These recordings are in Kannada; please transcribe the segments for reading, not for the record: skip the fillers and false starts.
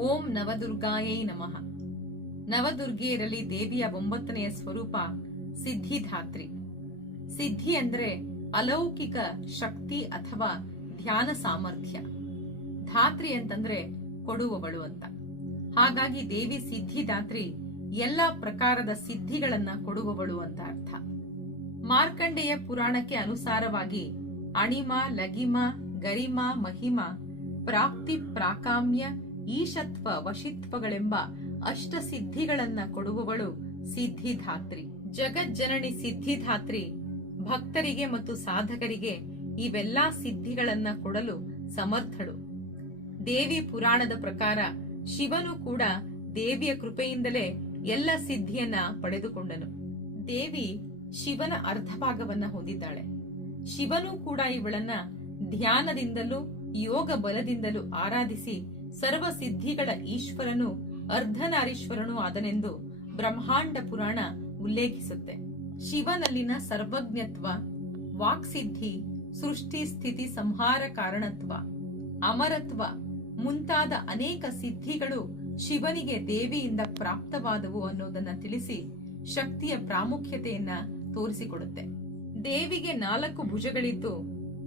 ಓಂ ನವದುರ್ಗಾಯೈ ನಮಃ. ನವದುರ್ಗೆಯರಲ್ಲಿ ದೇವಿಯ 9ನೆಯ ಸ್ವರೂಪ ಸಿದ್ಧಿಧಾತ್ರಿ. ಸಿದ್ಧಿ ಅಂದ್ರೆ ಅಲೌಕಿಕ ಶಕ್ತಿ ಅಥವಾ ಧ್ಯಾನ ಸಾಮರ್ಥ್ಯ. ಧಾತ್ರಿ ಅಂತಂದ್ರೆ ಕೊಡುವವಳು ಅಂತ. ಹಾಗಾಗಿ ದೇವಿ ಸಿದ್ಧಿದಾತ್ರಿ, ಎಲ್ಲಾ ಪ್ರಕಾರದ ಸಿದ್ಧಿಗಳನ್ನ ಕೊಡುವವಳು ಅಂತ ಅರ್ಥ. ಮಾರ್ಕಂಡೇಯ ಪುರಾಣಕ್ಕೆ ಅನುಸಾರವಾಗಿ ಅಣಿಮ, ಲಗಿಮ, ಗರಿಮ, ಮಹಿಮ, ಪ್ರಾಪ್ತಿ, ಪ್ರಾಕಾಮ್ಯ, ಈಶತ್ವ, ವಶಿತ್ವಗಳೆಂಬ ಅಷ್ಟ ಸಿದ್ಧಿಗಳನ್ನ ಕೊಡುವವಳು ಸಿದ್ಧಿಧಾತ್ರಿ. ಜಗಜ್ಜನನಿ ಸಿದ್ಧಿಧಾತ್ರಿ ಭಕ್ತರಿಗೆ ಮತ್ತು ಸಾಧಕರಿಗೆ ಇವೆಲ್ಲಾ ಸಿದ್ಧಿಗಳನ್ನ ಕೊಡಲು ಸಮರ್ಥಳು. ದೇವಿ ಪುರಾಣದ ಪ್ರಕಾರ ಶಿವನು ಕೂಡ ದೇವಿಯ ಕೃಪೆಯಿಂದಲೇ ಎಲ್ಲ ಸಿದ್ಧಿಯನ್ನ ಪಡೆದುಕೊಂಡನು. ದೇವಿ ಶಿವನ ಅರ್ಧ ಭಾಗವನ್ನ ಹೊಂದಿದ್ದಾಳೆ. ಶಿವನು ಕೂಡ ಇವಳನ್ನ ಧ್ಯಾನದಿಂದಲೂ ಯೋಗ ಬಲದಿಂದಲೂ ಆರಾಧಿಸಿ ಸರ್ವ ಸಿದ್ಧಿಗಳ ಈಶ್ವರನು ಅರ್ಧನಾರೀಶ್ವರನು ಆದನೆಂದು ಬ್ರಹ್ಮಾಂಡ ಪುರಾಣ ಉಲ್ಲೇಖಿಸುತ್ತೆ. ಶಿವನಲ್ಲಿನ ಸರ್ವಜ್ಞತ್ವ, ವಾಕ್ಸಿದ್ಧಿ, ಸೃಷ್ಟಿ ಸ್ಥಿತಿ ಸಂಹಾರ ಕಾರಣತ್ವ, ಅಮರತ್ವ ಮುಂತಾದ ಅನೇಕ ಸಿದ್ಧಿಗಳು ಶಿವನಿಗೆ ದೇವಿಯಿಂದ ಪ್ರಾಪ್ತವಾದವು ಅನ್ನೋದನ್ನ ತಿಳಿಸಿ ಶಕ್ತಿಯ ಪ್ರಾಮುಖ್ಯತೆಯನ್ನ ತೋರಿಸಿಕೊಡುತ್ತೆ. ದೇವಿಗೆ 4 ಭುಜಗಳಿದ್ದು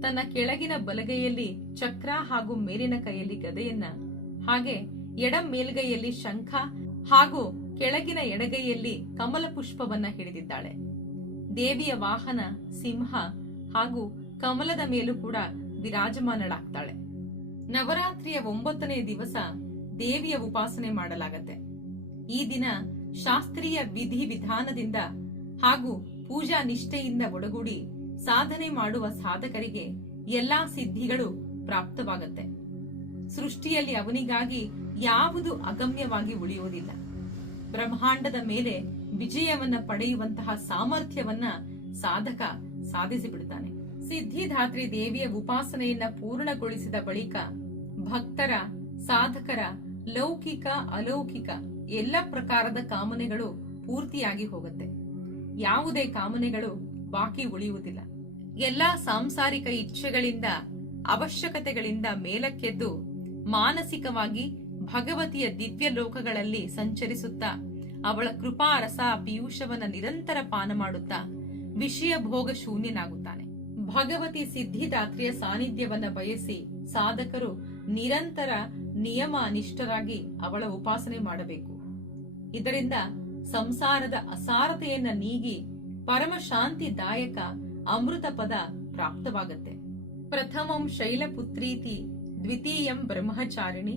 ತನ್ನ ಕೆಳಗಿನ ಬಲಗೈಯಲ್ಲಿ ಚಕ್ರ ಹಾಗೂ ಮೇಲಿನ ಕೈಯಲ್ಲಿ ಗದೆಯನ್ನ, ಹಾಗೆ ಎಡ ಮೇಲ್ಗೈಯಲ್ಲಿ ಶಂಖ ಹಾಗೂ ಕೆಳಗಿನ ಎಡಗೈಯಲ್ಲಿ ಕಮಲ ಪುಷ್ಪವನ್ನ ಹಿಡಿದಿದ್ದಾಳೆ. ದೇವಿಯ ವಾಹನ ಸಿಂಹ ಹಾಗೂ ಕಮಲದ ಮೇಲೂ ಕೂಡ ವಿರಾಜಮಾನಳಾಗ್ತಾಳೆ. ನವರಾತ್ರಿಯ 9ನೇ ದಿವಸ ದೇವಿಯ ಉಪಾಸನೆ ಮಾಡಲಾಗತ್ತೆ. ಈ ದಿನ ಶಾಸ್ತ್ರೀಯ ವಿಧಿ ವಿಧಾನದಿಂದ ಹಾಗೂ ಪೂಜಾ ನಿಷ್ಠೆಯಿಂದ ಒಡಗೂಡಿ ಸಾಧನೆ ಮಾಡುವ ಸಾಧಕರಿಗೆ ಎಲ್ಲಾ ಸಿದ್ಧಿಗಳು ಪ್ರಾಪ್ತವಾಗತ್ತೆ. ಸೃಷ್ಟಿಯಲ್ಲಿ ಅವನಿಗಾಗಿ ಯಾವುದು ಅಗಮ್ಯವಾಗಿ ಉಳಿಯುವುದಿಲ್ಲ. ಬ್ರಹ್ಮಾಂಡದ ಮೇಲೆ ವಿಜಯವನ್ನ ಪಡೆಯುವಂತಹ ಸಾಮರ್ಥ್ಯವನ್ನ ಸಾಧಕ ಸಾಧಿಸಿಬಿಡುತ್ತಾನೆ. ಸಿದ್ಧಿಧಾತ್ರಿ ದೇವಿಯ ಉಪಾಸನೆಯನ್ನ ಪೂರ್ಣಗೊಳಿಸಿದ ಬಳಿಕ ಭಕ್ತರ, ಸಾಧಕರ ಲೌಕಿಕ ಅಲೌಕಿಕ ಎಲ್ಲ ಪ್ರಕಾರದ ಕಾಮನೆಗಳು ಪೂರ್ತಿಯಾಗಿ ಹೋಗುತ್ತೆ. ಯಾವುದೇ ಕಾಮನೆಗಳು ಬಾಕಿ ಉಳಿಯುವುದಿಲ್ಲ. ಎಲ್ಲಾ ಸಾಂಸಾರಿಕ ಇಚ್ಛೆಗಳಿಂದ, ಅವಶ್ಯಕತೆಗಳಿಂದ ಮೇಲಕ್ಕೆದ್ದು ಮಾನಸಿಕವಾಗಿ ಭಗವತಿಯ ದಿವ್ಯ ಲೋಕಗಳಲ್ಲಿ ಸಂಚರಿಸುತ್ತಾ ಅವಳ ಕೃಪಾರಸ ಪಿಯೂಷವನ್ನ ನಿರಂತರ ಪಾನ ಮಾಡುತ್ತಾ ವಿಷಯ ಭೋಗ ಶೂನ್ಯನಾಗುತ್ತಾನೆ. ಭಗವತಿ ಸಿದ್ಧಿದಾತ್ರಿಯ ಸಾನ್ನಿಧ್ಯವನ್ನ ಬಯಸಿ ಸಾಧಕರು ನಿರಂತರ ನಿಯಮ ನಿಷ್ಠರಾಗಿ ಅವಳ ಉಪಾಸನೆ ಮಾಡಬೇಕು. ಇದರಿಂದ ಸಂಸಾರದ ಅಸಾರತೆಯನ್ನ ನೀಗಿ ಪರಮ ಶಾಂತಿದಾಯಕ ಅಮೃತ ಪದ ಪ್ರಾಪ್ತವಾಗತ್ತೆ. ಪ್ರಥಮಂ ಶೈಲಪುತ್ರೀತಿ, ದ್ವಿತೀಯಂ ಬ್ರಹ್ಮಚಾರಿಣಿ,